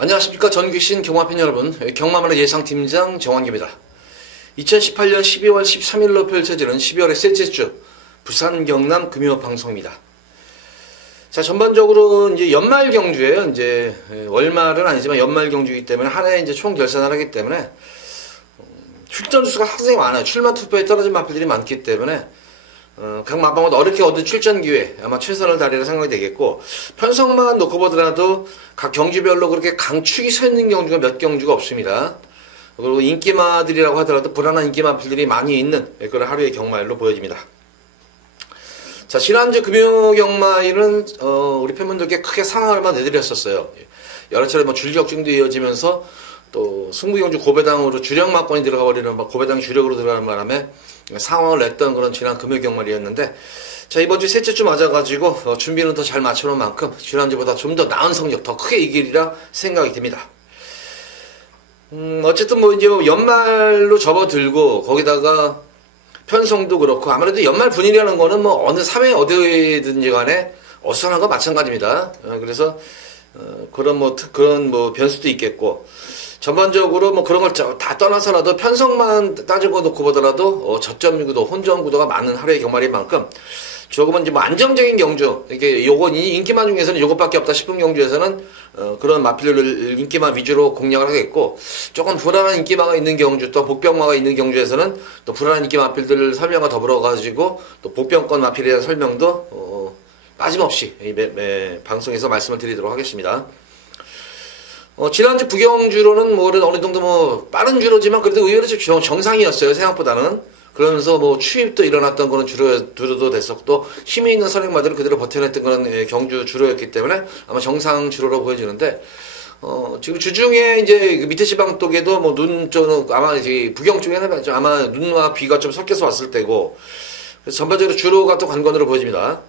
안녕하십니까. 전귀신 경마팬 여러분, 경마만의 예상팀장 정환기입니다. 2018년 12월 13일로 펼쳐지는 12월의 셋째 주 부산 경남 금요 방송입니다. 자, 전반적으로 이제 연말 경주예요. 이제 월말은 아니지만 연말 경주이기 때문에 한 해 이제 총 결산을 하기 때문에 출전 수가 상당히 많아요. 출마 투표에 떨어진 마필들이 많기 때문에 각 마방마다 어렵게 얻은 출전 기회 아마 최선을 다리라 생각이 되겠고, 편성만 놓고 보더라도 각 경주별로 그렇게 강축이 서 있는 경주가 몇 경주가 없습니다. 그리고 인기마들이라고 하더라도 불안한 인기마필들이 많이 있는 그런 하루의 경마일로 보여집니다. 자, 지난주 금요 경마일은 우리 팬분들께 크게 상황을 내드렸었어요. 여러 차례 줄격증도 이어지면서 또 승부경주 고배당으로 주력 막권이 들어가 버리는 고배당 주력으로 들어가는 바람에 상황을 냈던 그런 지난 금요 경마일이었는데, 자, 이번 주 셋째 주 맞아가지고 준비는 더 잘 맞춰놓은 만큼 지난주보다 좀 더 나은 성적, 더 크게 이기리라 생각이 듭니다. 어쨌든 이제 연말로 접어들고 거기다가 편성도 그렇고 아무래도 연말 분위기라는 거는 어느 사회 어디든지 간에 어수선한 거 마찬가지입니다. 그래서 그런 변수도 있겠고, 전반적으로 그런 걸 다 떠나서라도 편성만 따지고 놓고 보더라도 저점 구도, 혼전 구도가 많은 하루의 경마인 만큼 조금은 이제 안정적인 경주, 이게 요건 인기만 중에서는 요것밖에 없다 싶은 경주에서는 그런 마필을 인기만 위주로 공략을 하겠고, 조금 불안한 인기마가 있는 경주, 또 복병마가 있는 경주에서는 또 불안한 인기 마필들 설명과 더불어 가지고 또 복병권 마필에 대한 설명도 빠짐없이 매 방송에서 말씀을 드리도록 하겠습니다. 지난주 부경주로는 어느 정도 빠른 주로지만 그래도 의외로 좀 정상이었어요, 생각보다는. 그러면서 추입도 일어났던 그런 주로도 됐었고, 또 힘이 있는 선행마들을 그대로 버텨냈던 그런 경주 주로였기 때문에 아마 정상 주로로 보여지는데, 지금 주중에 이제 밑에 지방독에도 아마 이제 부경 중에는 아마 눈과 비가 좀 섞여서 왔을 때고, 그래서 전반적으로 주로가 또 관건으로 보여집니다.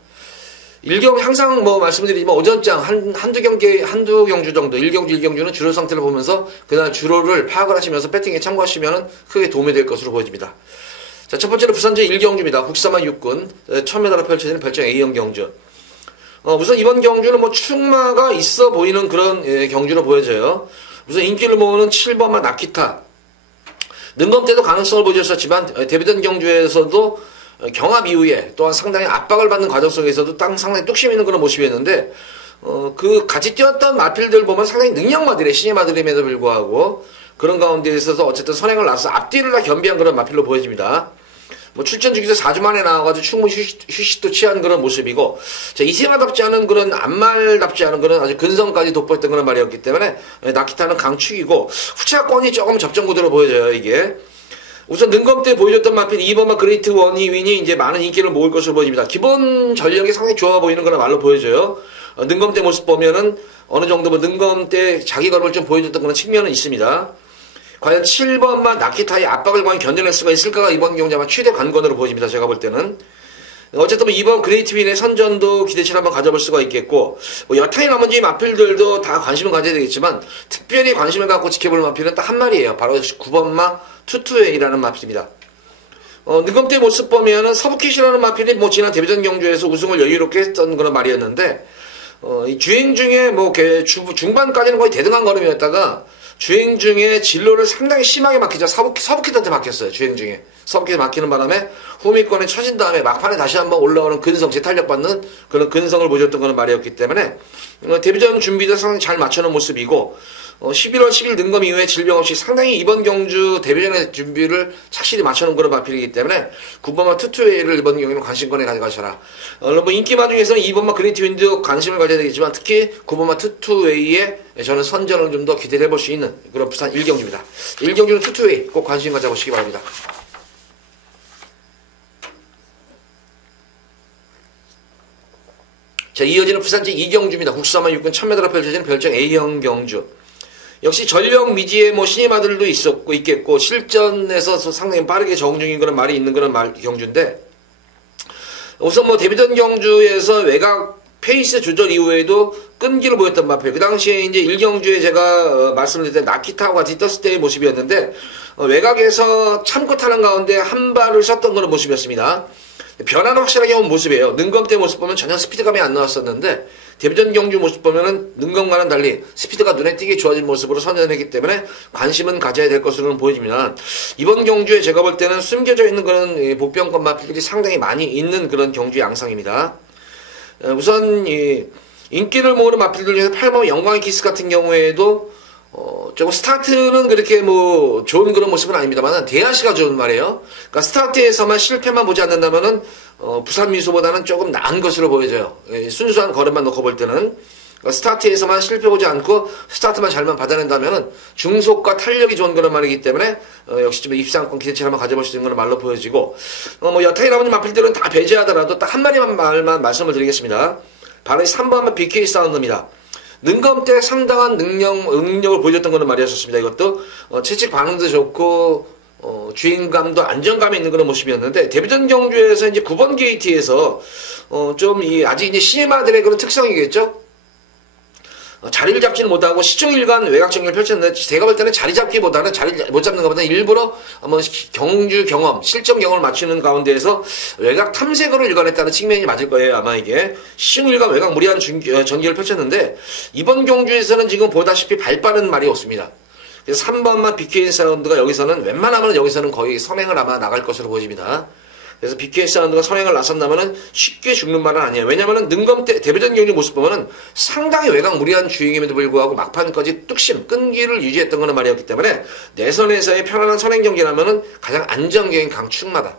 항상 말씀드리지만 오전장 한두 경주 정도, 1경주, 1경주는 주로 상태를 보면서 그날 주로를 파악을 하시면서 배팅에 참고하시면 크게 도움이 될 것으로 보여집니다. 자, 첫 번째로 부산제 1경주입니다. 국사만 6군 1000m로 펼쳐지는 별정 A형 경주. 우선 이번 경주는 충마가 있어 보이는 그런 경주로 보여져요. 우선 인기를 모으는 7번마 나키타. 능검 때도 가능성을 보여줬었지만 데뷔전 경주에서도 경합 이후에 또한 상당히 압박을 받는 과정 속에서도 상당히 뚝심 있는 그런 모습이었는데, 같이 뛰었던 마필들 보면 상당히 능력마들의 신예마들임에도 불구하고 그런 가운데 있어서 어쨌든 선행을 나서 앞뒤를 다 겸비한 그런 마필로 보여집니다. 출전 중에서 4주 만에 나와가지고 충분히 휴식도 취한 그런 모습이고, 자, 이세마답지 않은 그런 앞말답지 않은 그런 아주 근성까지 돋보였던 그런 말이었기 때문에 나키타는 강축이고, 후차권이 조금 접전 구도로 보여져요, 이게. 우선 능검 때 보여줬던 마필 2번마 그레이트 원이윈이 이제 많은 인기를 모을 것으로 보여집니다. 기본 전력이 상당히 좋아 보이는 그런 말로 보여져요. 능검 때 모습 보면은 어느 정도 능검 때 자기 걸음을 좀 보여줬던 그런 측면은 있습니다. 과연 7번마 나키타의 압박을 과연 견뎌낼 수가 있을까가 이번 경기 아마 최대 관건으로 보여집니다, 제가 볼 때는. 어쨌든 2번 그레이트 윈의 선전도 기대치를 한번 가져볼 수가 있겠고, 여타의 나머지 마필들도 다 관심을 가져야 되겠지만 특별히 관심을 갖고 지켜볼 마필은 딱 한 마리예요. 바로 9번마 투투웨이라는 마필입니다. 능검 때 모습 보면은 서브킷이라는 마필이 지난 데뷔전 경주에서 우승을 여유롭게 했던 그런 말이었는데, 이 주행 중에 중반까지는 거의 대등한 걸음이었다가 주행 중에 진로를 상당히 심하게 막히죠. 서브킷한테 막혔어요. 주행 중에 서브킷에 막히는 바람에 후미권에 처진 다음에 막판에 다시 한번 올라오는 근성, 재탄력받는 그런 근성을 보여줬던 그런 말이었기 때문에 데뷔전 준비도 상당히 잘 맞춰놓은 모습이고, 11월 10일 능검 이후에 질병 없이 상당히 이번 경주 데뷔전의 준비를 착실히 맞춰놓은 그런 마필이기 때문에 9번마 투투웨이를 이번 경기는 관심권에 가져가셔라. 인기마 중에서는 2번마 그레이트 윈도 관심을 가져야 되겠지만 특히 9번마 투투웨이에 저는 선전을 좀 더 기대를 해볼 수 있는 그런 부산 1경주입니다. 1경주는 투투웨이 꼭 관심 가져보시기 바랍니다. 자, 이어지는 부산제 2경주입니다. 국사만 6군 1000m로 펼쳐지는 별정 A형 경주. 역시 전력 미지의 신예마들도 있겠고, 실전에서 상당히 빠르게 적응 중인 그런 말이 있는 그런 경주인데, 우선 데뷔전 경주에서 외곽 페이스 조절 이후에도 끈기를 보였던 마필. 그 당시에 이제 1경주에 제가 말씀드릴 때 나키타와 같이 떴을 때의 모습이었는데, 외곽에서 참고 타는 가운데 한 발을 썼던 그런 모습이었습니다. 변화는 확실하게 온 모습이에요. 능검 때 모습 보면 전혀 스피드감이 안 나왔었는데 데뷔전 경주 모습 보면은 능검과는 달리 스피드가 눈에 띄게 좋아진 모습으로 선전했기 때문에 관심은 가져야 될 것으로는 보여집니다. 이번 경주에 제가 볼 때는 숨겨져 있는 그런 복병권 마필들이 상당히 많이 있는 그런 경주 양상입니다. 우선 인기를 모으는 마필들 중에서 8번 영광의 키스 같은 경우에도 조금 스타트는 그렇게 뭐 좋은 그런 모습은 아닙니다만 대하시가 좋은 말이에요. 그러니까 스타트에서만 실패만 보지 않는다면은 부산 미소보다는 조금 나은 것으로 보여져요. 순수한 걸음만 놓고 볼 때는 그러니까 스타트에서만 실패 보지 않고 스타트만 잘만 받아낸다면은 중속과 탄력이 좋은 그런 말이기 때문에 역시 좀 입상권 기대치를 한번 가져볼 수 있는 그런 말로 보여지고 뭐 여타의 나머지 마필들은 다 배제하더라도 딱 한 마리만 말만 말씀을 드리겠습니다. 바로 3번만 BK 사운드입니다. 능검 때 상당한 능력을 보여줬던 거는 말이었습니다. 이것도 채찍 반응도 좋고 주인감도 안정감이 있는 그런 모습이었는데 데뷔전 경주에서 이제 9번 게이트에서 좀 아직 이제 시마들의 그런 특성이겠죠. 자리를 잡지는 못하고 시종일관 외곽 정리를 펼쳤는데 제가 볼 때는 자리 잡기보다는 자리 못 잡는 것보다는 일부러 경주 경험, 실전 경험을 맞추는 가운데에서 외곽 탐색으로 일관했다는 측면이 맞을 거예요. 아마 이게 시종일관 외곽 무리한 전기를 펼쳤는데 이번 경주에서는 지금 보다시피 발 빠른 말이 없습니다. 그래서 3번만 BK 사운드가 여기서는 웬만하면 여기서는 거의 선행을 아마 나갈 것으로 보여집니다. 그래서 BK 사운드가 선행을 나선다면은 쉽게 죽는 말은 아니에요. 왜냐면은 능검 때 데뷔전 경주 모습 보면은 상당히 외곽 무리한 주행임에도 불구하고 막판까지 뚝심, 끈기를 유지했던 거는 말이었기 때문에 내선에서의 편안한 선행 경기라면은 가장 안정적인 강축마다.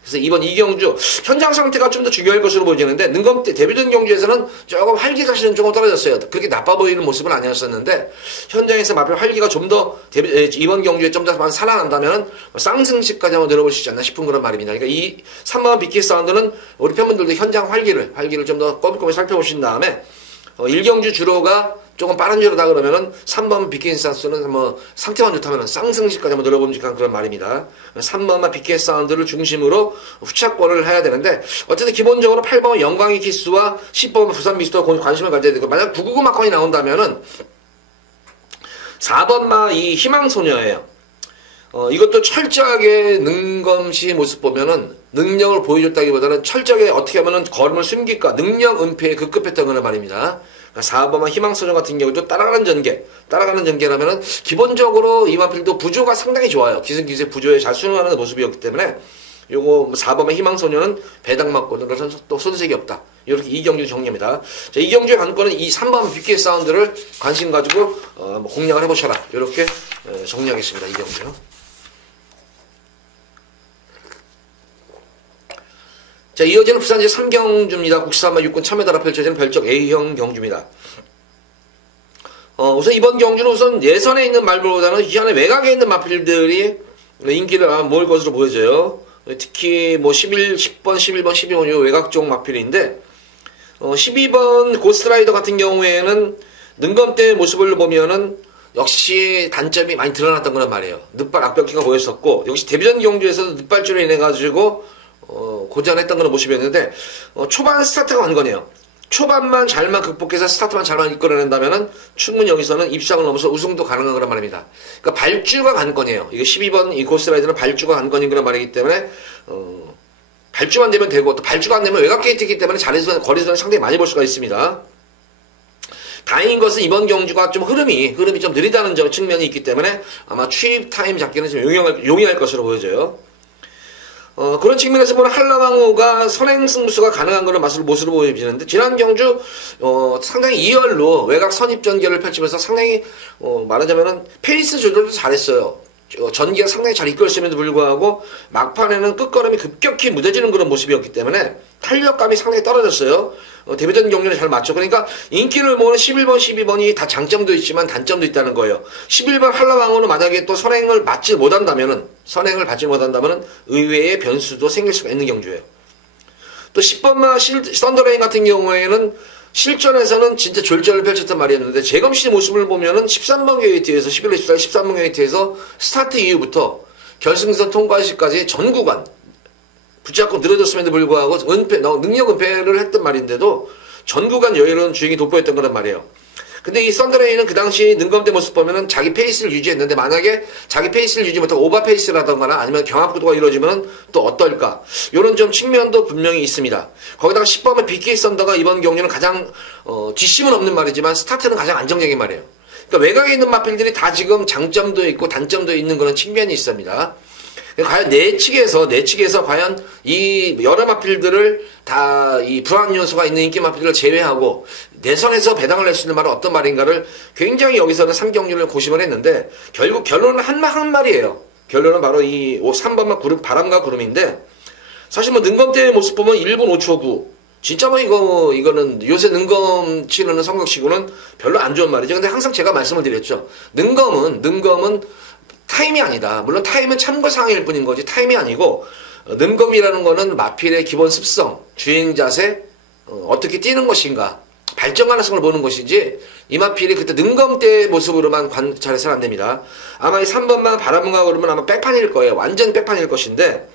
그래서 이번 이 경주 현장 상태가 좀 더 중요할 것으로 보이는데 능검 때 데뷔전 경주에서는 조금 활기 사실은 조금 떨어졌어요. 그렇게 나빠 보이는 모습은 아니었었는데 현장에서 마필 활기가 좀 더 이번 경주에 좀 더 살아난다면 쌍승식까지 한번 늘어볼 수 있지 않나 싶은 그런 말입니다. 그러니까 이 3번 BK 사운드는 우리 팬분들도 현장 활기를 좀 더 꼼꼼히 살펴보신 다음에 1경주 주로가 조금 빠른 주로다 그러면은 3번 BK 사운드는 뭐 상태만 좋다면은 쌍승식까지 한번 늘어봄직한 그런 말입니다. 3번만 BK 사운드를 중심으로 후차권을 해야 되는데 어쨌든 기본적으로 8번 영광의 키스와 10번 부산 미스터 관심을 가져야 되고 만약 999 마컨이 나온다면은 4번마 이 희망소녀예요. 이것도 철저하게 능검시 모습 보면은 능력을 보여줬다기보다는 철저하게 어떻게 하면은 걸음을 숨길까 능력 은폐에 급급했던 거는 말입니다. 그러니까 4번만 희망소녀 같은 경우도 따라가는 전개라면은 기본적으로 이마필도 부조가 상당히 좋아요. 기승기세 부조에 잘 수능하는 모습이었기 때문에 요거 4번만 희망소녀는 배당 맞고는 그래서 또 손색이 없다. 이렇게 이경주 정리입니다. 자, 이경주의 관건은 이 3번 BK 사운드를 관심 가지고 공략을 해보셔라. 이렇게 정리하겠습니다. 이경주. 자, 이어지는 부산제 3경주입니다. 국산마 육군 참여다라 펼쳐지는 별적 A형 경주입니다. 우선 이번 경주는 우선 예선에 있는 말보다는 이 안에 외곽에 있는 마필들이 인기를 모을 것으로 보여져요. 특히 뭐 10번, 11번, 12번 요 외곽 쪽 마필인데 12번 고스트라이더 같은 경우에는 능검 때 모습을 보면은 역시 단점이 많이 드러났던 거란 말이에요. 늑발 악벽기가 보였었고 역시 데뷔전 경주에서도 늑발줄로 인해 가지고 고전했던 그런 모습이었는데 초반 스타트가 관건이에요. 초반만 잘만 극복해서 스타트만 잘만 이끌어낸다면은 충분히 여기서는 입상을 넘어서 우승도 가능한 그런 말입니다. 그러니까 발주가 관건이에요. 이게 12번 이 고스라이드는 발주가 관건인 그런 말이기 때문에 발주만 되면 되고 또 발주가 안 되면 외곽 게이트이기 때문에 거리선을 상당히 많이 볼 수가 있습니다. 다행인 것은 이번 경주가 좀 흐름이 좀 느리다는 측면이 있기 때문에 아마 취입 타임 잡기는 좀 용이할 것으로 보여져요. 그런 측면에서 보면 한라방우가 선행 승부수가 가능한 그런 모습으로 보여지는데 지난 경주 상당히 2열로 외곽 선입 전개를 펼치면서 상당히 말하자면은 페이스 조절도 잘했어요. 전기가 상당히 잘 이끌었음에도 불구하고 막판에는 끝걸음이 급격히 무뎌지는 그런 모습이었기 때문에 탄력감이 상당히 떨어졌어요. 데뷔전 경주를 잘 맞죠. 그러니까 인기를 모으는 11번, 12번이 다 장점도 있지만 단점도 있다는 거예요. 11번 한라방어는 만약에 또 선행을 받지 못한다면은 의외의 변수도 생길 수가 있는 경주예요. 또 10번마 썬더레인 같은 경우에는 실전에서는 진짜 졸전을 펼쳤단 말이었는데 재검시 모습을 보면은 13번 게이트에서 11월 24일 13번 게이트에서 스타트 이후부터 결승선 통과시까지 전 구간 붙잡고 늘어졌음에도 불구하고 능력 은폐를 했던 말인데도 전 구간 여유로운 주행이 돋보였던 거란 말이에요. 근데 이 썬더레이는 그 당시 능검대 모습 보면은 자기 페이스를 유지했는데 만약에 자기 페이스를 유지 못하고 오버 페이스라던가 아니면 경합구도가 이루어지면 또 어떨까? 이런 좀 측면도 분명히 있습니다. 거기다가 10번은 BK 썬더가 이번 경주는 가장 뒷심은 없는 말이지만 스타트는 가장 안정적인 말이에요. 그러니까 외곽에 있는 마필들이 다 지금 장점도 있고 단점도 있는 그런 측면이 있습니다. 과연 내측에서 과연 이 여러 마필들을 다 이 불안 요소가 있는 인기 마필들을 제외하고 내선에서 배당을 낼 수 있는 말은 어떤 말인가를 굉장히 여기서는 3경주를 고심을 했는데 결국 결론은 한 말이에요. 결론은 바로 이 3번만 구름, 바람과 구름인데 사실 뭐 능검대의 모습 보면 1분 5초 9 진짜 뭐 이거는 요새 능검 치르는 성격치고는 별로 안 좋은 말이죠. 근데 항상 제가 말씀을 드렸죠. 능검은 타임이 아니다. 물론 타임은 참고사항일 뿐인 거지 타임이 아니고 능검이라는 거는 마필의 기본 습성, 주행 자세, 어떻게 뛰는 것인가 발전 가능성을 보는 것이지 이 마필이 그때 능검 때 모습으로만 관찰해서는 안 됩니다. 아마 이 3번만 바람과 그러면 아마 백판일 거예요. 완전 백판일 것인데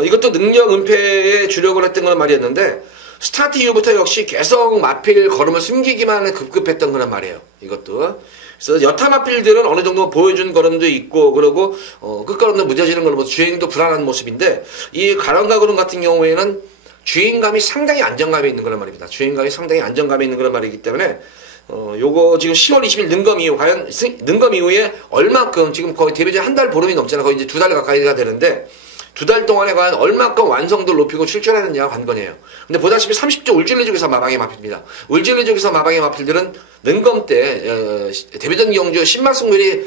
이것도 능력 은폐에 주력을 했던 건 말이었는데 스타트 이후부터 역시 계속 마필 걸음을 숨기기만 급급했던 그런 말이에요. 이것도. 그래서 여타 마필들은 어느 정도 보여준 걸음도 있고 그러고 끝걸음도 무뎌지는 걸음, 주행도 불안한 모습인데 이 가랑가 걸음 같은 경우에는 주행감이 상당히 안정감이 있는 그런 말입니다. 주행감이 상당히 안정감이 있는 그런 말이기 때문에 요거 지금 10월 20일 능검 이후 과연 능검 이후에 얼마큼 지금 거의 데뷔전 한 달 보름이 넘잖아. 거의 이제 2달 가까이가 되는데 2달 동안에 과연 얼마큼 완성도를 높이고 출전하느냐가 관건이에요. 근데 보다시피 30조 울진리족에서 마방의 마필입니다. 울진리족에서 마방의 마필들은 능검 때 데뷔전 경주 신마승부율이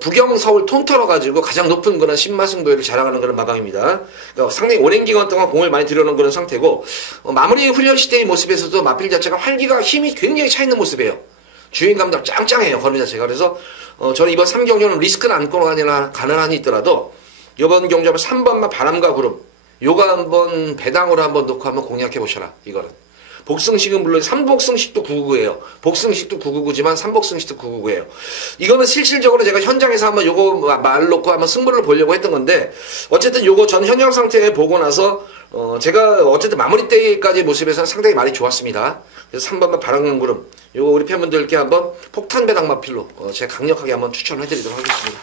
부경 서울 통틀어 가지고 가장 높은 그런 신마승부율을 자랑하는 그런 마방입니다. 그러니까 상당히 오랜 기간 동안 공을 많이 들여놓은 그런 상태고 마무리 훈련 시대의 모습에서도 마필 자체가 활기가 힘이 굉장히 차 있는 모습이에요. 주행감도 짱짱해요. 걸음 자체가. 그래서 저는 이번 3경주는 리스크는 안고 가는 한이 있더라도 이번 경주 한번 3번만 바람과 구름 요거 한번 배당으로 한번 놓고 한번 공략해 보셔라. 이거는 복승식은 물론 3복승식도 999예요. 복승식도 999지만 3복승식도 999예요. 이거는 실질적으로 제가 현장에서 한번 요거 말 놓고 한번 승부를 보려고 했던 건데 어쨌든 요거 전 현장 상태에 보고 나서 제가 어쨌든 마무리 때까지 모습에서는 상당히 많이 좋았습니다. 그래서 3번만 바람과 구름 요거 우리 팬분들께 한번 폭탄 배당 마필로 제가 강력하게 한번 추천을 해드리도록 하겠습니다.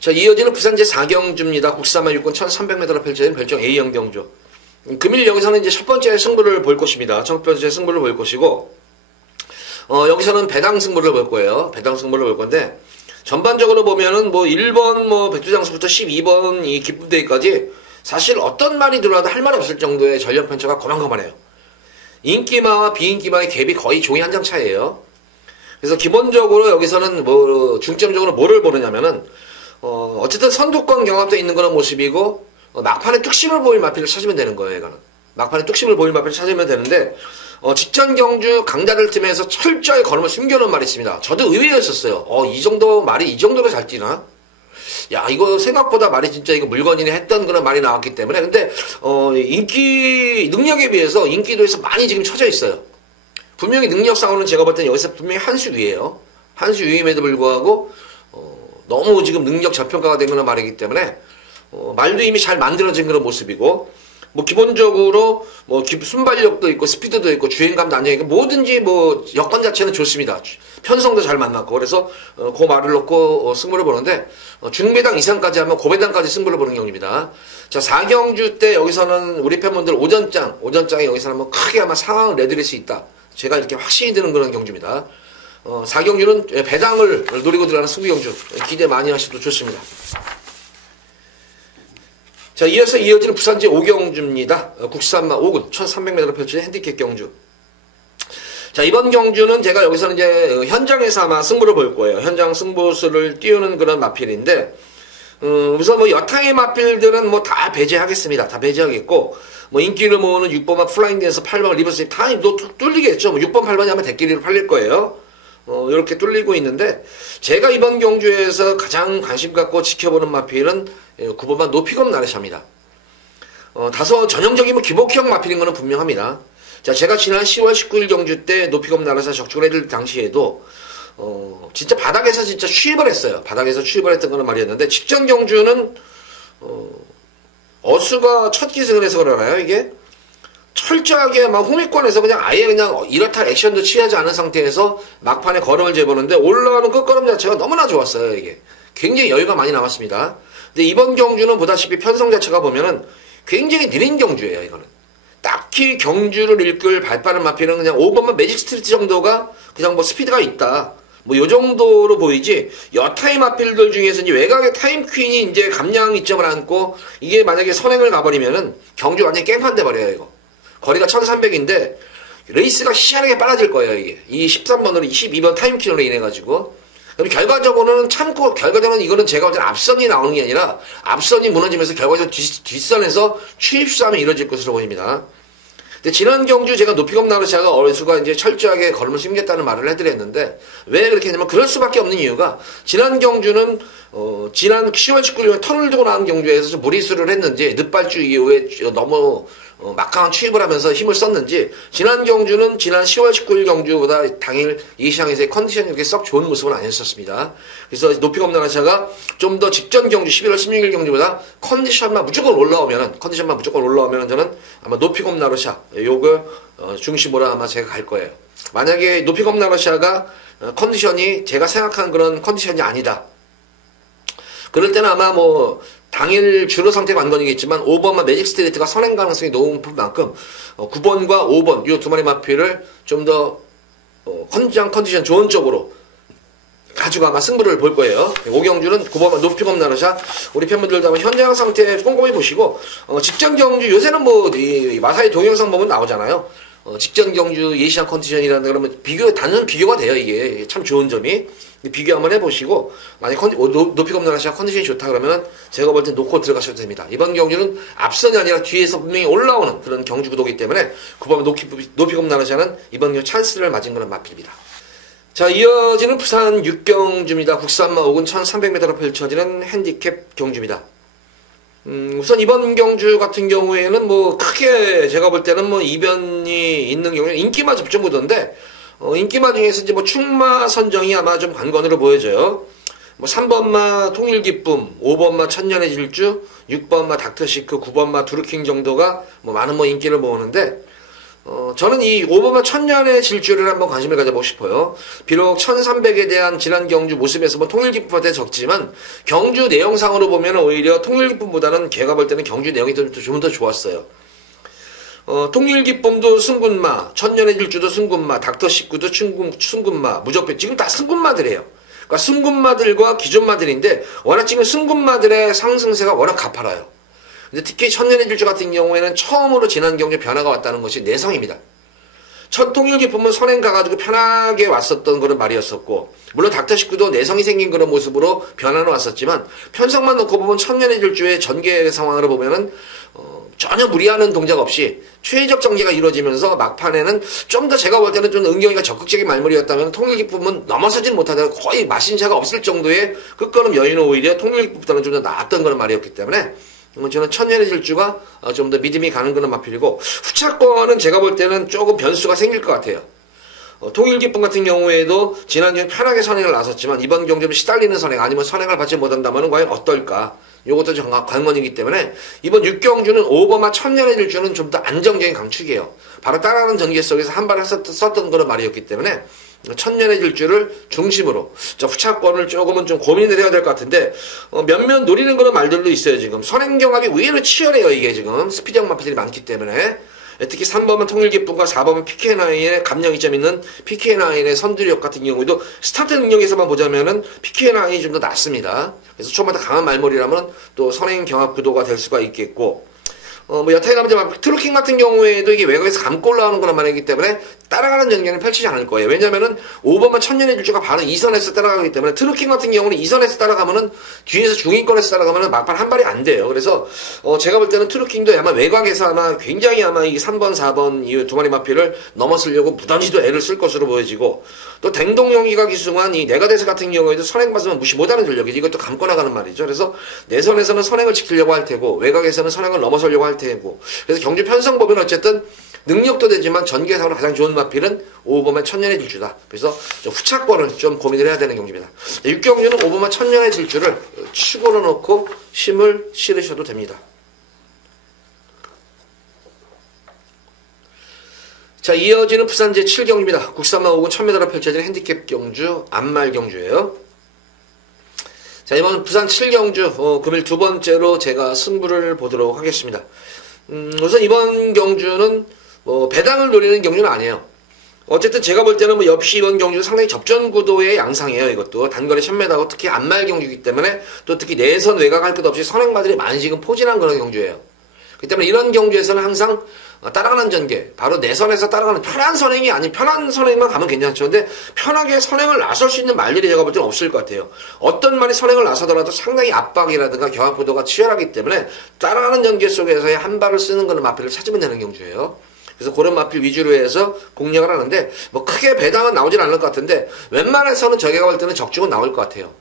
자, 이어지는 부산 제4경주입니다. 국산마 육군 1300m로 펼쳐진 별정 A형 경주. 금일 여기서는 이제 첫 번째 승부를 볼 것입니다. 첫 번째 승부를 볼 것이고, 여기서는 배당 승부를 볼 거예요. 배당 승부를 볼 건데, 전반적으로 보면은 뭐 1번 뭐 백두장수부터 12번 이 기쁨대회까지 사실 어떤 말이 들어와도 할 말 없을 정도의 전력 편차가 고만고만해요. 인기마와 비인기마의 갭이 거의 종이 한 장 차이예요. 그래서 기본적으로 여기서는 뭐 중점적으로 뭐를 보느냐면은 어쨌든 선두권 경합돼 있는 그런 모습이고 막판에 뚝심을 보일 마필을 찾으면 되는 거예요. 이거는 막판에 뚝심을 보일 마필을 찾으면 되는데 직전 경주 강자들 팀에서 철저히 걸음을 숨겨놓은 말이 있습니다. 저도 의외였었어요. 이 정도 말이 이 정도로 잘 뛰나? 야 이거 생각보다 말이 진짜 이거 물건이네 했던 그런 말이 나왔기 때문에 근데 인기 능력에 비해서 인기도에서 많이 지금 처져 있어요. 분명히 능력상으로는 제가 볼 때는 여기서 분명히 한 수 위에요. 한 수 위임에도 불구하고 너무 지금 능력 저평가가 된 그런 말이기 때문에 말도 이미 잘 만들어진 그런 모습이고 뭐 기본적으로 뭐 순발력도 있고 스피드도 있고 주행감도 안정이고 뭐든지 뭐 여건 자체는 좋습니다. 편성도 잘 만났고 그래서 그 말을 놓고 승부를 보는데 중배당 이상까지 하면 고배당까지 승부를 보는 경우입니다. 자 4경주 때 여기서는 우리 팬분들 오전장에 여기서 한번 크게 아마 상황을 내드릴 수 있다. 제가 이렇게 확신이 드는 그런 경주입니다. 4경주는 배당을 노리고 들어가는 승부경주 기대 많이 하셔도 좋습니다. 자 이어서 이어지는 부산제 5경주입니다. 국산마 5군 1300m로 펼쳐진 핸디캡 경주. 자 이번 경주는 제가 여기서는 이제 현장에서 아마 승부를 볼 거예요. 현장 승부수를 띄우는 그런 마필인데 우선 뭐 여타의 마필들은 뭐 다 배제하겠습니다. 다 배제하겠고 뭐 인기를 모으는 6번마 플라잉댄서 8번 리버스 다 뚫리겠죠. 뭐 6번 8번이 아마 대끼리로 팔릴 거예요. 이렇게 뚫리고 있는데 제가 이번 경주에서 가장 관심 갖고 지켜보는 마필은 9번만 높이검 나르샤입니다. 다소 전형적인 뭐 기복형 마필인 것은 분명합니다. 자 제가 지난 10월 19일 경주 때 높이검 나르샤 적중을 해줄 당시에도 진짜 바닥에서 진짜 취입을 했어요. 바닥에서 취입을 했던 거는 말이었는데 직전 경주는 어수가 첫 기승을 해서 그러나요, 이게? 철저하게 막 홍위권에서 그냥 아예 그냥 이렇다 액션도 취하지 않은 상태에서 막판에 걸음을 재보는데 올라가는 끝걸음 자체가 너무나 좋았어요, 이게. 굉장히 여유가 많이 남았습니다. 근데 이번 경주는 보다시피 편성 자체가 보면은 굉장히 느린 경주예요, 이거는. 딱히 경주를 이끌 발빠른 마필은 그냥 5번만 매직 스트리트 정도가 그냥 뭐 스피드가 있다. 뭐 요 정도로 보이지, 여타임 마필들 중에서 이제 외곽의 타임 퀸이 이제 감량 이점을 안고 이게 만약에 선행을 가버리면은 경주 완전히 깽판 돼버려요, 이거. 거리가 1300인데 레이스가 희한하게 빨라질 거예요, 이게. 이 13번으로 22번 타임키로 인해가지고. 그럼 결과적으로는 참고, 결과적으로는 이거는 제가 볼 때는 앞선이 나오는 게 아니라 앞선이 무너지면서 결과적으로 뒷선에서 추입 싸움이 이루어질 것으로 보입니다. 근데 지난 경주 제가 높이검 나르샤가 어수가 이제 철저하게 걸음을 숨겼다는 말을 해드렸는데 왜 그렇게 했냐면 그럴 수밖에 없는 이유가 지난 경주는 지난 10월 19일 턴을 두고 나온 경주에서 좀 무리수를 했는지 늦발주 이후에 너무 막강한 추입을 하면서 힘을 썼는지 지난 경주는 지난 10월 19일 경주보다 당일 이 시장에서의 컨디션이 그렇게 썩 좋은 모습은 아니었습니다. 그래서 높이검 나르샤가 좀 더 직전 경주 11월 16일 경주보다 컨디션만 무조건 올라오면은 저는 아마 높이검 나르샤 요걸 중심으로 아마 제가 갈 거예요. 만약에 높이검 나르샤가 컨디션이 제가 생각하는 그런 컨디션이 아니다. 그럴 때는 아마 뭐 당일 주로 상태 관건이겠지만 5번만 매직 스트레이트가 선행 가능성이 높은 만큼 9번과 5번 이 두 마리 마필을 좀 더 컨디션 좋은 쪽으로 가지고 아마 승부를 볼 거예요. 오경주는 9번 높이검 나르샤 우리 팬분들도 아마 현장 상태 꼼꼼히 보시고 직전 경주 요새는 뭐 마사이 동영상 보면 나오잖아요. 직전 경주 예시한 컨디션이라는 그러면 단순 비교가 돼요. 이게 참 좋은 점이. 비교 한번 해보시고 만약 높이검 나르샤 컨디션이 좋다 그러면 제가 볼 때 놓고 들어가셔도 됩니다. 이번 경주는 앞선이 아니라 뒤에서 분명히 올라오는 그런 경주 구도이기 때문에 9번 높이검 나르샤는 이번 경주 찬스를 맞은 그런 마필입니다. 자, 이어지는 부산 6경주입니다. 국산마 옥은 1300m로 펼쳐지는 핸디캡 경주입니다. 우선 이번 경주 같은 경우에는 뭐 크게 제가 볼 때는 뭐 이변이 있는 경우에 인기마 접전 구도인데 인기마 중에서 이제 뭐 충마 선정이 아마 좀 관건으로 보여져요. 뭐 3번마 통일기쁨, 5번마 천년의 질주, 6번마 닥터시크, 9번마 두루킹 정도가 뭐 많은 뭐 인기를 모으는데 저는 이 5번마 천년의 질주를 한번 관심을 가져보고 싶어요. 비록 1300에 대한 지난 경주 모습에서 뭐 통일기쁨한테 적지만 경주 내용상으로 보면 오히려 통일기쁨보다는 걔가 볼 때는 경주 내용이 좀 더 좋았어요. 통일기쁨도 승군마, 천년의 질주도 승군마, 닥터시크도 승군마, 무적배 지금 다 승군마들이에요. 그러니까 승군마들과 기존마들인데 워낙 지금 승군마들의 상승세가 워낙 가파라요. 근데 특히 천년의 질주 같은 경우에는 처음으로 지난 경주 변화가 왔다는 것이 내성입니다. 통일기쁨은 선행 가가지고 편하게 왔었던 그런 말이었었고 물론 닥터시크도 내성이 생긴 그런 모습으로 변화는 왔었지만 편성만 놓고 보면 천년의 질주의 전개 상황으로 보면은 전혀 무리하는 동작 없이 최적 전개가 이루어지면서 막판에는 좀 더 제가 볼 때는 좀 은경이가 적극적인 말물이었다면 통일기쁨은 넘어서지는 못하다가 거의 마신차가 없을 정도의 끝걸음 여유는 오히려 통일기쁨보다는 좀 더 나았던 그런 말이었기 때문에 저는 천년의 질주가 좀 더 믿음이 가는 그런 마필이고 후차권은 제가 볼 때는 조금 변수가 생길 것 같아요. 통일기쁨 같은 경우에도 지난주에 편하게 선행을 나섰지만 이번 경주는 시달리는 선행 아니면 선행을 받지 못한다면 과연 어떨까? 이것도 관건이기 때문에 이번 6경주는 5번마 천년의 질주는 좀 더 안정적인 강축이에요. 바로 따라하는 전개 속에서 한 발을 썼던 그런 말이었기 때문에 천년의 질주를 중심으로 후차권을 조금은 좀 고민을 해야 될 것 같은데 몇몇 노리는 그런 말들도 있어요. 지금 선행경합이 의외로 치열해요. 이게 지금 스피드형 마필들이 많기 때문에 특히 3번은 통일기쁨과 4번은 PK9의 감량이점 있는 PK9의 선두력 같은 경우에도 스타트 능력에서만 보자면은 PK9이 좀 더 낫습니다. 그래서 초반에 강한 말머리라면 또 선행 경합 구도가 될 수가 있겠고 뭐 여타에 남자 트루킹 같은 경우에도 이게 외곽에서 감고 올라오는 거란 말이기 때문에 따라가는 전개는 펼치지 않을 거예요. 왜냐면은 5번만 천년의 질주가 바로 2선에서 따라가기 때문에 트루킹 같은 경우는 2선에서 따라가면은 뒤에서 중위권에서 따라가면은 막판 한 발이 안 돼요. 그래서 제가 볼 때는 트루킹도 아마 외곽에서 아마 굉장히 아마 이 3번, 4번 이 두 마리 마필을 넘어서려고 무단히도 애를 쓸 것으로 보여지고 또 댕동용이가 기승한 이 네가데스 같은 경우에도 선행 봤으면 무시 못하는 전력이지. 이것도 감고 나가는 말이죠. 그래서 내선에서는 선행을 지키려고 할 테고 외곽에서는 선행을 넘어서려고 할 테고 그래서 경주 편성 보면 어쨌든 능력도 되지만 전개상으로 가장 좋은 마필은 5번만 천년의 질주다. 그래서 후차권을 좀 고민을 해야 되는 경주입니다. 6경주는 5번만 천년의 질주를 축으로 놓고 힘을 실으셔도 됩니다. 자, 이어지는 부산 제7경주입니다. 국산마 5군 1000m로 펼쳐진 핸디캡 경주, 안말 경주예요. 자, 이번 부산 7경주, 금일 두 번째로 제가 승부를 보도록 하겠습니다. 우선 이번 경주는 배당을 노리는 경주는 아니에요. 어쨌든 제가 볼 때는 역시 이번 경주는 상당히 접전 구도의 양상이에요. 이것도 단거리 1000m하고 특히 안말 경주이기 때문에 또 특히 내선 외곽 할 것 없이 선행마들이 많이 지금 포진한 그런 경주예요. 그렇기 때문에 이런 경주에서는 항상 따라가는 전개, 바로 내선에서 따라가는 편한 선행이 아닌 편한 선행만 가면 괜찮죠. 근데 편하게 선행을 나설 수 있는 말들이 제가 볼 때는 없을 것 같아요. 어떤 말이 선행을 나서더라도 상당히 압박이라든가 경합구도가 치열하기 때문에 따라가는 전개 속에서의 한 발을 쓰는 그런 마필을 찾으면 되는 경주예요. 그래서 그런 마필 위주로 해서 공략을 하는데 크게 배당은 나오진 않을 것 같은데 웬만해서는 저희가 볼 때는 적중은 나올 것 같아요.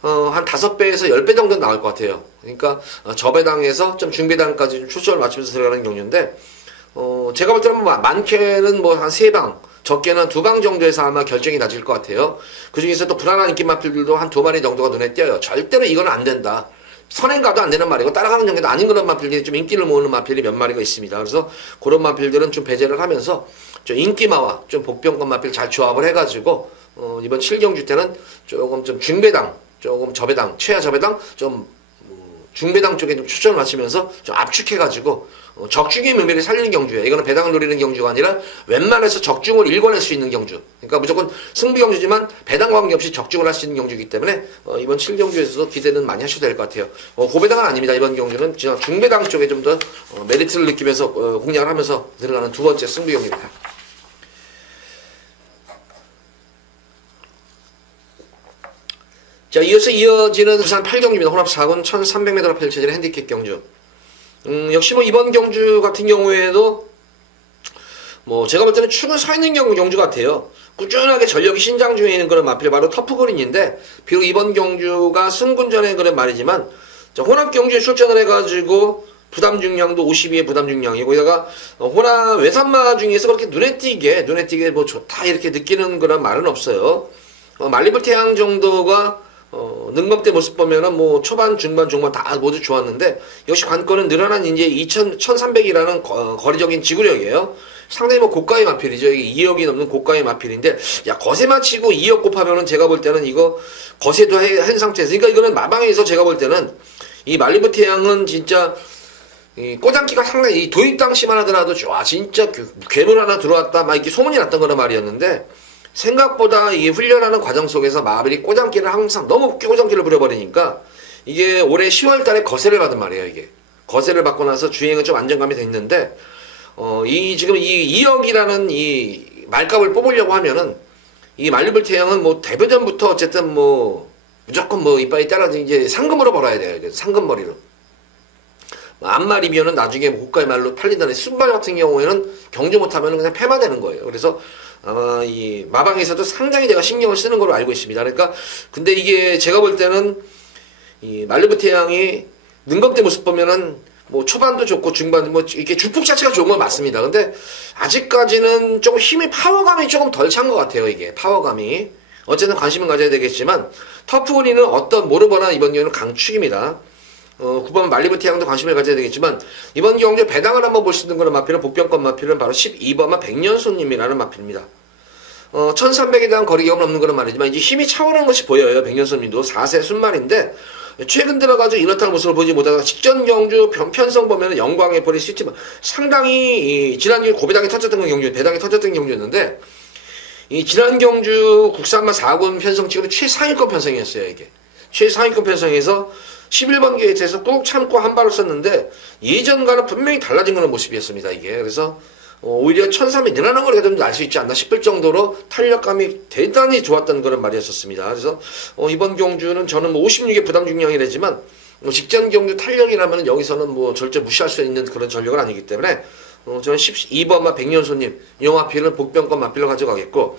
한 5배에서 10배 정도는 나올 것 같아요. 그러니까 저배당에서 좀 중배당까지 좀 초점을 맞추면서 들어가는 경주인데 제가 볼 때는 많게는 한 3방, 적게는 2방 정도에서 아마 결정이 나질 것 같아요. 그 중에서 또 불안한 인기 마필들도 한 2마리 정도가 눈에 띄어요. 절대로 이건 안 된다. 선행 가도 안 되는 말이고 따라가는 정도도 아닌 그런 마필들이 좀 인기를 모으는 마필이 몇 마리가 있습니다. 그래서 그런 마필들은 좀 배제를 하면서 좀 인기마와 좀 복병권 마필 잘 조합을 해가지고 이번 7경주 때는 조금 좀 중배당, 조금 저배당, 최하 저배당, 좀 중배당 쪽에 좀 초점을 맞추면서 좀 압축해가지고 적중의 의미를 살리는 경주예요. 이거는 배당을 노리는 경주가 아니라 웬만해서 적중을 읽어낼 수 있는 경주. 그러니까 무조건 승부 경주지만 배당 관계없이 적중을 할 수 있는 경주이기 때문에 이번 7경주에서도 기대는 많이 하셔도 될 것 같아요. 고배당은 아닙니다. 이번 경주는 중배당 쪽에 좀 더 메리트를 느끼면서 공략을 하면서 들어가는 두 번째 승부 경주입니다. 자, 이어지는 부산 8경주입니다. 혼합 4군 1300m로 펼쳐지는 핸디캡 경주. 역시 이번 경주 같은 경우에도 제가 볼 때는 축은 서 있는 경주 같아요. 꾸준하게 전력이 신장 중에 있는 그런 마필이 바로 터프그린인데, 비록 이번 경주가 승군전의 그런 말이지만, 혼합 경주에 출전을 해가지고, 부담 중량도 52의 부담 중량이고, 거기다가, 혼합 외산마 중에서 그렇게 눈에 띄게 좋다, 이렇게 느끼는 그런 말은 없어요. 말리부 태양 정도가, 능검대 모습 보면은 초반, 중반, 중반 다 모두 좋았는데, 역시 관건은 늘어난 이제 1300이라는 거리적인 지구력이에요. 상당히 고가의 마필이죠. 이게 2억이 넘는 고가의 마필인데, 거세만 치고 2억 곱하면은 제가 볼 때는 이거 거세도 한 상태에서, 그러니까 이거는 마방에서 제가 볼 때는 이 말리부 태양은 진짜 이 꼬장기가 상당히 도입 당시만 하더라도 진짜 괴물 하나 들어왔다 막 이렇게 소문이 났던 그런 말이었는데, 생각보다 이 훈련하는 과정 속에서 마블이 꼬장기를 항상 너무 꼬장기를 부려버리니까 이게 올해 10월 달에 거세를 받은 말이에요. 이게 거세를 받고 나서 주행은 좀 안정감이 됐는데 지금 이 2억이라는 이 말값을 뽑으려고 하면은 이 말리부 태양은 대배전부터 어쨌든 무조건 이빨이 따라서 이제 상금으로 벌어야 돼요. 상금머리로. 앞말이면은 나중에 고가의 말로 팔린다는 순발 같은 경우에는 경주 못하면 그냥 폐마되는 거예요. 그래서 아마 이 마방에서도 상당히 제가 신경을 쓰는 걸로 알고 있습니다. 그러니까 근데 이게 제가 볼 때는 이 말리부 태양이 능검대 모습 보면은 초반도 좋고 중반 이렇게 주폭 자체가 좋은 건 맞습니다. 근데 아직까지는 조금 파워감이 조금 덜 찬 것 같아요. 이게 파워감이 어쨌든 관심은 가져야 되겠지만 터프그린은 어떤 모르거나 이번 경우는 강축입니다. 9번 말리부 태양도 관심을 가져야 되겠지만 이번 경주 배당을 한번 볼 수 있는 그런 마필은 복병권 마필은 바로 12번마 백년손님이라는 마필입니다. 1300에 대한 거리 경험은 없는 그런 말이지만 이제 힘이 차오르는 것이 보여요. 백년손님도 4세 순말인데 최근 들어가지고 이렇다는 모습을 보지 못하다가 직전 경주 편성 보면은 영광에 버릴 수 있지만 상당히 지난주에 고배당이 터졌던 경주, 배당이 터졌던 경주였는데 이 지난 경주 국산마 4군 편성치고는 최상위권 편성이었어요. 이게 최상위권 편성에서 11번 게이트에서 꾹 참고 한 발을 썼는데 예전과는 분명히 달라진 그런 모습이었습니다. 이게 그래서 오히려 1300 늘어난 걸 좀 알 수 있지 않나 싶을 정도로 탄력감이 대단히 좋았던 그런 말이었었습니다. 그래서 이번 경주는 저는 56의 부담 중량이라지만 직전 경주 탄력이라면 여기서는 절대 무시할 수 있는 그런 전력은 아니기 때문에 저는 12번마 백년손님 이 마필은 복병권 마필로 가져가겠고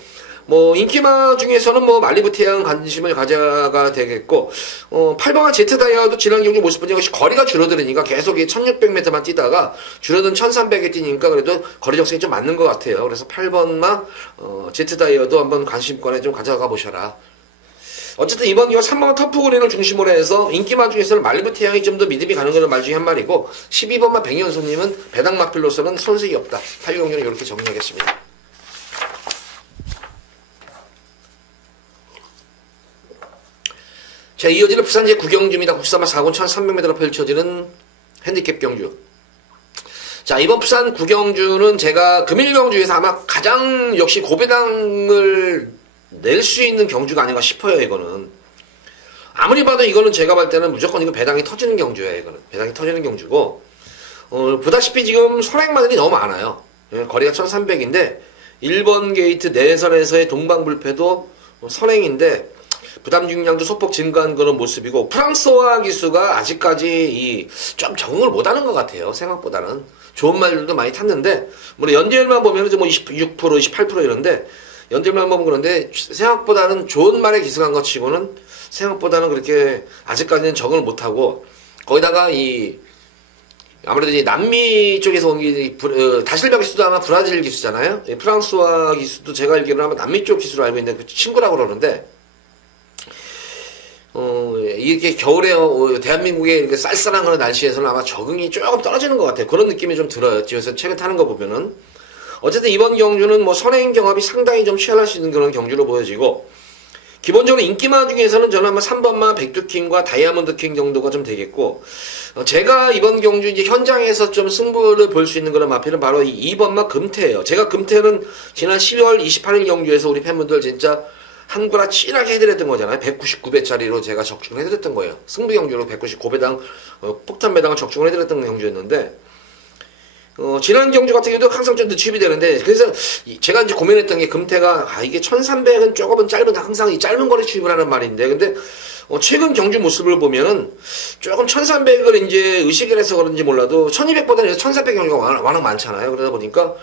인기마 중에서는 말리부 태양 관심을 가져가 되겠고, 8번마 제트 다이아도 지난 경주 모습 보니 역시 거리가 줄어들으니까 계속 1600m만 뛰다가 줄어든 1300에 뛰니까 그래도 거리 적성이 좀 맞는 것 같아요. 그래서 8번마, 제트 다이아도 한번 관심권에 좀 가져가 보셔라. 어쨌든 이번 기회 3번마 터프그린을 중심으로 해서 인기마 중에서는 말리부 태양이 좀 더 믿음이 가는 그런 말 중에 한 말이고, 12번마 백년손님은 배당 마필로서는 손색이 없다. 8경주는 이렇게 정리하겠습니다. 자, 이어지는 부산제 구경주입니다. 국사마 4군 1300m로 펼쳐지는 핸디캡 경주. 자, 이번 부산 구경주는 제가 금일 경주에서 아마 가장 역시 고배당을 낼 수 있는 경주가 아닌가 싶어요, 이거는. 아무리 봐도 이거는 제가 볼 때는 무조건 이거 배당이 터지는 경주예요, 이거는. 배당이 터지는 경주고, 보다시피 지금 선행마들이 너무 많아요. 거리가 1300인데, 1번 게이트 내선에서의 동방불패도 선행인데, 부담 중량도 소폭 증가한 그런 모습이고, 프랑스어와 기수가 아직까지 좀 적응을 못하는 것 같아요, 생각보다는. 좋은 말들도 많이 탔는데, 물론 연대율만 보면 뭐 26%, 28% 이런데, 연대율만 보면 그런데, 생각보다는 좋은 말에 기승한 것 치고는, 생각보다는 그렇게 아직까지는 적응을 못하고, 거기다가 아무래도 남미 쪽에서 온 다실벽 기수도 아마 브라질 기수잖아요? 프랑스와 기수도 제가 알기로는 아마 남미 쪽 기수로 알고 있는데, 그 친구라고 그러는데, 이렇게 겨울에 대한민국의 이렇게 쌀쌀한 그런 날씨에서는 아마 적응이 조금 떨어지는 것 같아요. 그런 느낌이 좀 들어요. 뒤에서 최근 타는 거 보면은. 어쨌든 이번 경주는 뭐 선행 경합이 상당히 좀 치열할 수 있는 그런 경주로 보여지고, 기본적으로 인기마 중에서는 저는 아마 3번마 백두킹과 다이아몬드킹 정도가 좀 되겠고, 제가 이번 경주 이제 현장에서 좀 승부를 볼 수 있는 그런 마필은 바로 이 2번마 금태예요. 제가 금태는 지난 12월 28일 경주에서 우리 팬분들 진짜 한구라 찐하게 해드렸던 거잖아요. 199배짜리로 제가 적중을 해드렸던 거예요. 승부 경주로 199배당 폭탄 배당을 적중을 해드렸던 경주였는데, 지난 경주 같은 경우도 항상 좀 늦춤이 되는데, 그래서 제가 이제 고민했던 게 금태가, 이게 1300은 조금은 항상 이 짧은 거리 추입을 하는 말인데, 근데, 최근 경주 모습을 보면은, 조금 1300을 이제 의식을 해서 그런지 몰라도, 1200보다는 1400 경주가 워낙 많잖아요. 그러다 보니까,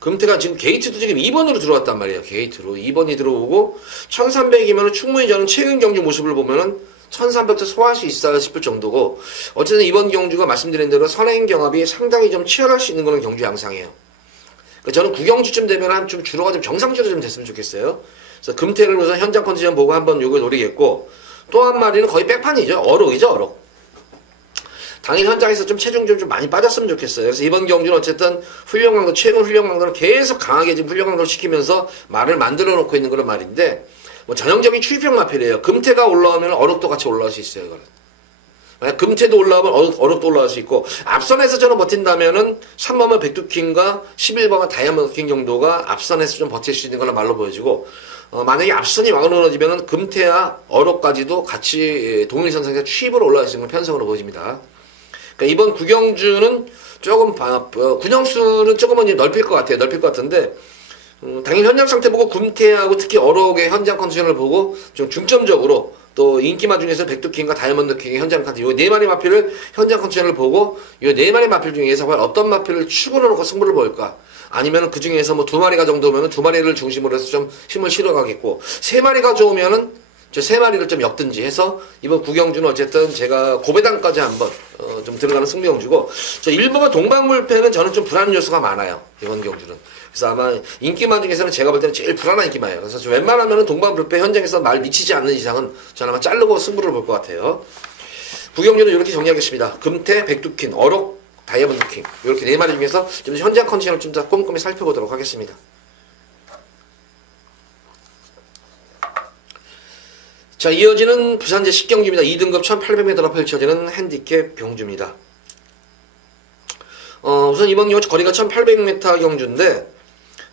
금태가 지금 게이트도 지금 2번으로 들어왔단 말이에요. 게이트로. 2번이 들어오고, 1300이면은 충분히 저는 최근 경주 모습을 보면은, 1300도 소화할 수 있어 싶을 정도고, 어쨌든 이번 경주가 말씀드린 대로 선행 경합이 상당히 좀 치열할 수 있는 그런 경주 양상이에요. 그러니까 저는 구경주쯤 되면 좀 주로가 좀 정상주로 좀 됐으면 좋겠어요. 그래서 금태를 우선 현장 컨디션 보고 한번 요걸 노리겠고, 또 한 마리는 거의 백판이죠. 어록이죠, 어록. 당연히 현장에서 좀 체중 좀 많이 빠졌으면 좋겠어요. 그래서 이번 경주는 어쨌든 훈련 강도, 최근 훈련 강도를 계속 강하게 지금 훈련 강도를 시키면서 말을 만들어 놓고 있는 그런 말인데, 뭐 전형적인 추입형 마필이에요. 금태가 올라오면 어록도 같이 올라올 수 있어요. 이거는. 만약 금태도 올라오면 어록도 올라올 수 있고, 앞선에서 저는 버틴다면은 3번은 백두킹과 11번은 다이아몬드킹 정도가 앞선에서 좀 버틸 수 있는 걸로 말로 보여지고, 만약에 앞선이 왕으로지면은 금태와 어록까지도 같이 동일선상에서 추입으로 올라올 수 있는 편성으로 보여집니다. 그러니까 이번 구경주는 조금 군형수는 조금은 넓힐 것 같아요. 넓힐 것 같은데, 당연히 현장 상태 보고 금태하고 특히 어록의 현장 컨디션을 보고 좀 중점적으로 또 인기마 중에서 백두킹과 다이아몬드킹의 현장 컨디션, 요 네 마리 마필을 현장 컨디션을 보고 요 네 마리 마필 중에서 과연 어떤 마필을 추구로 놓고 승부를 볼까? 아니면 그 중에서 뭐 두 마리가 정도면은 두 마리를 중심으로 해서 좀 힘을 실어가겠고, 세 마리가 좋으면은 저 세 마리를 좀 엮든지 해서 이번 구경주는 어쨌든 제가 고배당까지 한번 좀 들어가는 승부 경주고, 저 1번과 동방불패는 저는 좀 불안 요소가 많아요. 이번 경주는. 그래서 아마 인기만 중에서는 제가 볼 때는 제일 불안한 인기만이에요. 그래서 웬만하면은 동방불패 현장에서 말 미치지 않는 이상은 저는 아마 자르고 승부를 볼 것 같아요. 구경주는 이렇게 정리하겠습니다. 금태, 백두킹, 어록, 다이아몬드킹, 이렇게 네 마리 중에서 좀 현장 컨디션을 좀 더 꼼꼼히 살펴보도록 하겠습니다. 자, 이어지는 부산제 10경주입니다. 2등급 1800m로 펼쳐지는 핸디캡 경주입니다. 우선 이번 경주 거리가 1800m 경주인데,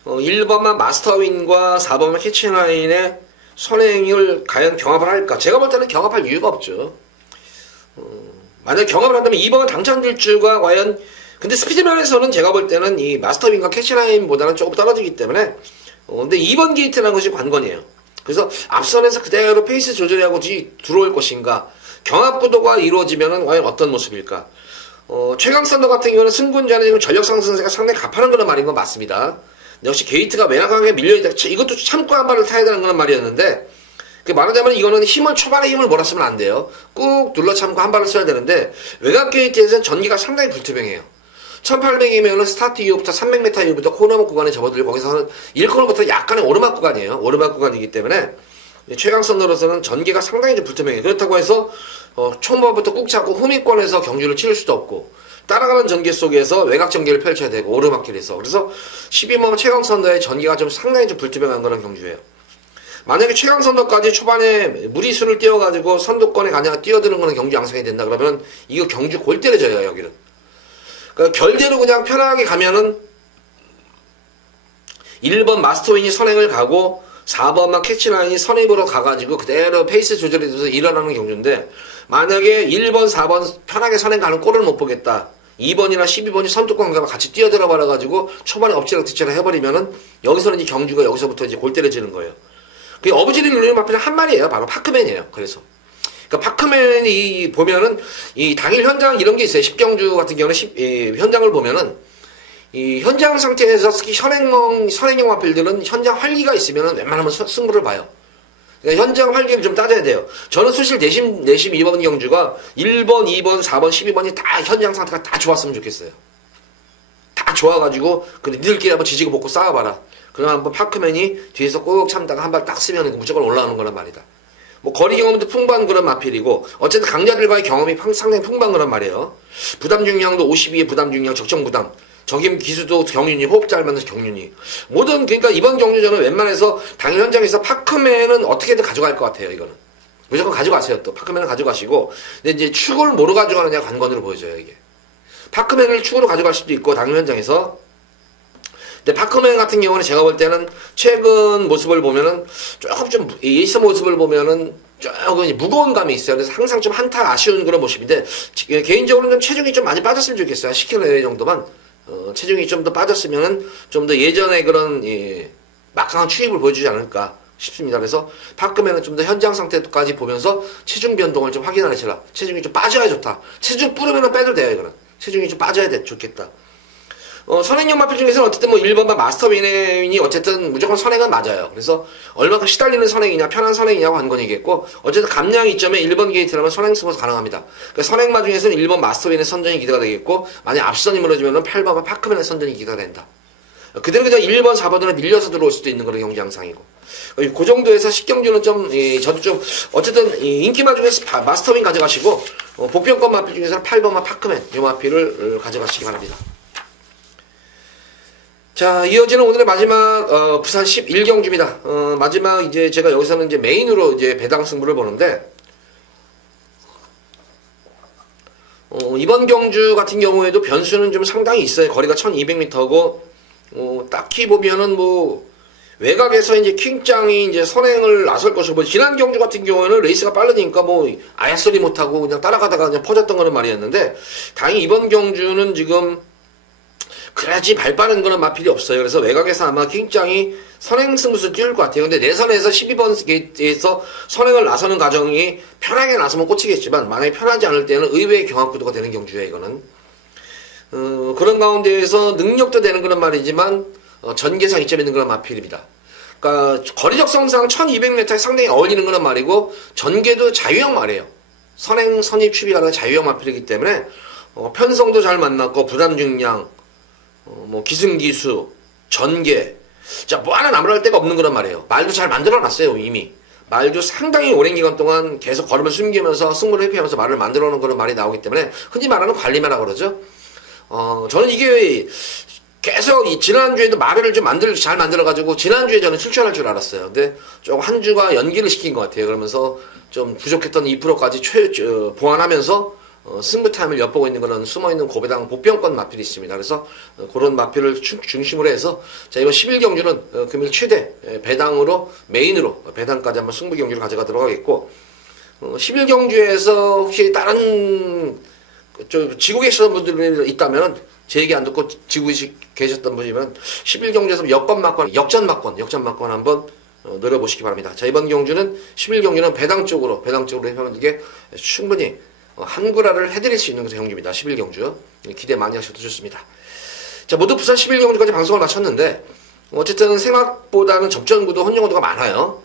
1번만 마스터윈과 4번만 캐치라인의 선행을 과연 경합을 할까? 제가 볼 때는 경합할 이유가 없죠. 만약 경합을 한다면 2번은 당첨될 줄과 과연, 근데 스피드면에서는 제가 볼 때는 이 마스터윈과 캐치라인보다는 조금 떨어지기 때문에, 근데 2번 게이트라는 것이 관건이에요. 그래서 앞선에서 그대로 페이스 조절하고 들어올 것인가, 경합 구도가 이루어지면은 과연 어떤 모습일까? 최강선더 같은 경우는 승군자는 지금 전력 상승세가 상당히 가파른 그런 말인 건 맞습니다. 역시 게이트가 매너강하게 밀려있다. 이것도 참고 한 발을 타야 되는 그런 말이었는데, 말하자면 이거는 초반에 힘을 몰았으면 안 돼요. 꾹 눌러 참고 한 발을 써야 되는데, 외곽 게이트에서는 전기가 상당히 불투명해요. 1800이면 스타트 이후부터 300m 이후부터 코너먼 구간에 접어들고, 거기서는 1코너부터 약간의 오르막 구간이에요. 오르막 구간이기 때문에 최강선으로서는 전개가 상당히 좀 불투명해요. 그렇다고 해서 초반부터 꾹 잡고 후미권에서 경주를 치를 수도 없고, 따라가는 전개 속에서 외곽 전개를 펼쳐야 되고, 오르막길에서. 그래서 12번 최강선더의 전개가 좀 상당히 좀 불투명한 그런 경주예요. 만약에 최강 선두까지 초반에 무리수를 띄워가지고 선두권에 가냐 뛰어드는 거는 경주 양상이 된다 그러면 이거 경주 골 때려져요 여기는. 그러니까 결대로 그냥 편하게 가면은 1번 마스터윈이 선행을 가고 4번만 캐치라인이 선입으로 가가지고 그대로 페이스 조절이 돼서 일어나는 경주인데 만약에 1번, 4번 편하게 선행 가는 꼴을 못 보겠다. 2번이나 12번이 선두권 가면 같이 뛰어들어 버려가지고 초반에 엎치락 뒤치락 해버리면은 여기서는 이제 경주가 여기서부터 이제 골 때려지는 거예요. 그 어부지리 누르는 마필은 한 마리예요. 바로 파크맨이에요. 그래서. 그러니까 파크맨이 보면은 이 당일 현장 이런 게 있어요. 10경주 같은 경우는 현장을 보면은 이 현장 상태에서 특히 선행형 마필들은 현장 활기가 있으면은 웬만하면 승부를 봐요. 그러니까 현장 활기를 좀 따져야 돼요. 저는 사실 내심 2번 경주가 1번, 2번, 4번, 12번이 다 현장 상태가 다 좋았으면 좋겠어요. 다 좋아가지고 근데 니들끼리 한번 지지고 볶고 싸워봐라. 그러면 한번 파크맨이 뒤에서 꼭 참다가 한 발 딱 쓰면 무조건 올라오는 거란 말이다. 뭐 거리 경험도 풍부한 그런 마필이고 어쨌든 강자들과의 경험이 상당히 풍부한 그런 말이에요. 부담 중량도 52의 부담 중량 적정 부담. 적임 기수도 경륜이 호흡 잘 맞는 경륜이 모든 그러니까 이번 경주전은 웬만해서 당일 현장에서 파크맨은 어떻게든 가져갈 것 같아요. 이거는 무조건 가져가세요. 또 파크맨을 가져가시고 근데 이제 축을 뭐로 가져가느냐 관건으로 보여져요. 이게 파크맨을 축으로 가져갈 수도 있고 당일 현장에서 근데 파크맨 같은 경우는 제가 볼 때는 최근 모습을 보면은 조금 좀 일선 모습을 보면은 조금 무거운 감이 있어요. 그래서 항상 좀 한타 아쉬운 그런 모습인데 개인적으로는 좀 체중이 좀 많이 빠졌으면 좋겠어요. 10kg 내외 정도만 체중이 좀 더 빠졌으면은 좀 더 예전에 그런 막강한 추입을 보여주지 않을까 싶습니다. 그래서 파크맨은 좀 더 현장 상태까지 보면서 체중 변동을 좀 확인하시라. 체중이 좀 빠져야 좋다. 체중 뿌르면은 빼도 돼요. 이거는 체중이 좀 빠져야 좋겠다. 선행형 마필 중에서는 어쨌든 뭐 1번만 마스터윈이 어쨌든 무조건 선행은 맞아요. 그래서 얼마큼 시달리는 선행이냐 편한 선행이냐고 관건이겠고 어쨌든 감량 이점에 1번 게이트라면 선행 승부 가능합니다. 그러니까 선행마 중에서는 1번 마스터윈의 선전이 기대가 되겠고 만약 앞선이 무너지면 8번만 파크맨의 선전이 기대가 된다. 그대로 그냥 1번, 4번으로 밀려서 들어올 수도 있는 그런 경기 양상이고 그 정도에서 10경주는 좀 저도 좀 어쨌든 인기마 중에서 마스터윈 가져가시고 복병권 마필 중에서는 8번만 파크맨 이 마필을 가져가시기 바랍니다. 자, 이어지는 오늘의 마지막, 부산 11경주입니다. 마지막 이제 제가 여기서는 이제 메인으로 이제 배당 승부를 보는데, 이번 경주 같은 경우에도 변수는 좀 상당히 있어요. 거리가 1200m고, 딱히 보면은 뭐, 외곽에서 이제 킹짱이 이제 선행을 나설 것이고, 뭐 지난 경주 같은 경우에는 레이스가 빠르니까 뭐, 아예 소리 못하고 그냥 따라가다가 그냥 퍼졌던 거는 말이었는데, 다행히 이번 경주는 지금, 그래야지 발 빠른 거는 마필이 없어요. 그래서 외곽에서 아마 킹짱이 선행 승부수 띄울 것 같아요. 근데 내선에서 12번 게이트에서 선행을 나서는 과정이 편하게 나서면 꽂히겠지만 만약에 편하지 않을 때는 의외의 경합구도가 되는 경주예요. 이거는 그런 가운데에서 능력도 되는 그런 말이지만 전개상 이점 있는 그런 마필입니다. 그러니까 거리적 성상 1200m에 상당히 어울리는 그런 말이고 전개도 자유형 말이에요. 선행 선입 취비 가능한 자유형 마필이기 때문에 편성도 잘 만났고 부담 중량 뭐 기승기수, 전개, 자 뭐 하나 남을 데가 없는 그런 말이에요. 말도 잘 만들어놨어요 이미. 말도 상당히 오랜 기간 동안 계속 걸음을 숨기면서 승부를 회피하면서 말을 만들어놓은 그런 말이 나오기 때문에 흔히 말하는 관리매라고 그러죠. 저는 이게 계속 지난주에도 말을 좀 잘 만들어가지고 지난주에 저는 출전할 줄 알았어요. 근데 조금 한 주가 연기를 시킨 것 같아요. 그러면서 좀 부족했던 2%까지 보완하면서 승부 타임을 엿보고 있는 그런 숨어있는 고배당 복병권 마필이 있습니다. 그래서 그런 마필을 중심으로 해서 자 이번 11경주는 금일 최대 배당으로 메인으로 배당까지 한번 승부 경주를 가져가도록 하겠고 11경주에서 혹시 다른 지고 계셨던 분들이 있다면 제 얘기 안 듣고 지고 계셨던 분이면 11경주에서 여권 막권, 역전 막권 한번 노려보시기 바랍니다. 자 이번 경주는 11경주는 배당 쪽으로 회원들에게 충분히 한구라를 해드릴 수 있는 그런 경주입니다. 11경주. 기대 많이 하셔도 좋습니다. 자, 모두 부산 11경주까지 방송을 마쳤는데, 어쨌든 생각보다는 접전구도 혼용구도가 많아요.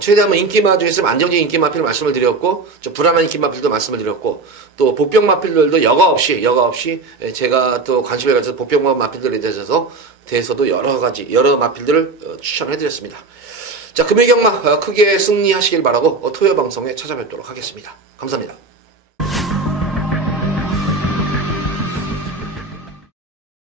최대한 인기마 중에서 안정적인 인기마필을 말씀을 드렸고, 불안한 인기마필도 말씀을 드렸고, 또 복병마필들도 여과 없이 제가 또 관심을 가져서 복병마필들에 대해서도 여러 마필들을 추천을 해드렸습니다. 자, 금일 경마 크게 승리하시길 바라고 토요 방송에 찾아뵙도록 하겠습니다. 감사합니다.